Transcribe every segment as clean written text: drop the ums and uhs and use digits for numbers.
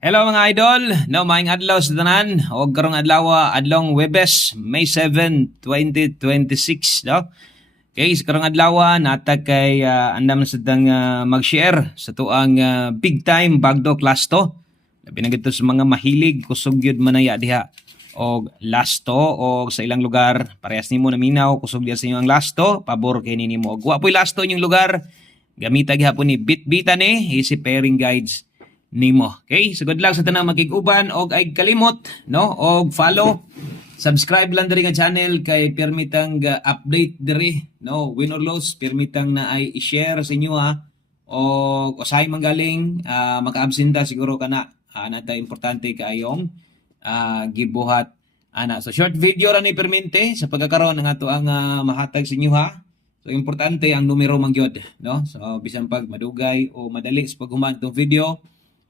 Hello mga idol, no maayong adlaw sa tanan. Og karong adlaw adlong Webes, May 7, 2026, no. Okay, sa karong adlaw natag kay andam sa tang mag-share sa tuang big time bagdo class to. Labi na gito sa mga mahilig kusog gyud manaya diha og lasto og sa ilang lugar parehas nimo naminaw kusog diha sa inyo ang lasto, pabor kay nimo og wa poy lasto inyong lugar. Gamita gihapon ni Bitbita ni easy pairing guides nimo. Okay? So good luck sa tanang makig-uban og ay kalimot, no? Og follow, subscribe lang diri nga channel kay permitang update diri, no? Win or lose, permitang na ay i-share sa inyo ha. Og usahay manggaling maka-absenta siguro kana nata importante kaayong gibuhat ana. So short video ra ni permente sa pagkakaroon ng ato ang mahatag sa inyo ha. So importante ang numero man gyud, no? So bisan pag madugay o madali sa paghuman tong video,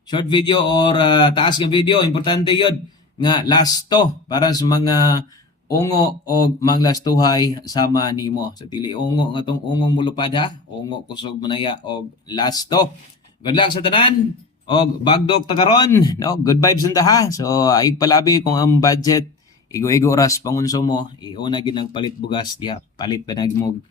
short video or taas nga video, importante yun nga lasto para sa mga ungo o manglastuhay sama nimo. So dili ungo nga tong ungong mulupad ha, ungo kusog manaya og lasto. Good luck sa tanan og bagdok ta karon, no? Good vibes unta ha. So ay palabi kung ang budget igo-igo oras pangonsumo, iuna gid nang palit bugas diha, palit pa nagmog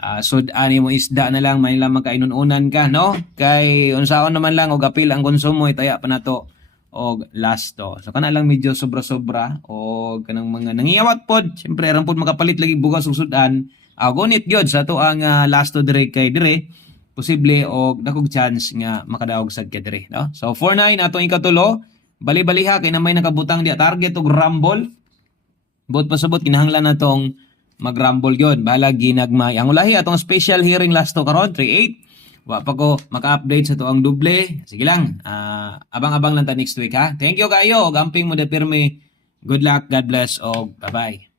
ani mo isda na lang may lang makainununan ka, no? Kay unsaon naman lang og apil ang konsumo itaya pa nato og lasto. So kana lang medyo sobra-sobra og kanang mga nangiyawat pod, syempre aron pod makapalit lagi bugas ug sudan. Gunit gyud sa to ang lasto dire kay dire posible og dakog chance nga makadaog sad ka dire, no? So 49 atong ikatulo, bali-baliha kay na may nakabutang diya target og rumble. Bot pasabot kinahanglan natong mag-rumble yun. Bahala ginagmay. Ang ulahi atong special hearing last to karon 3-8. Wa pa ko maka-update sa tuang duble. Sige lang. Abang-abang lang ta next week ha. Thank you kayo. Gamping mo de pirmi. Good luck. God bless. O bye-bye.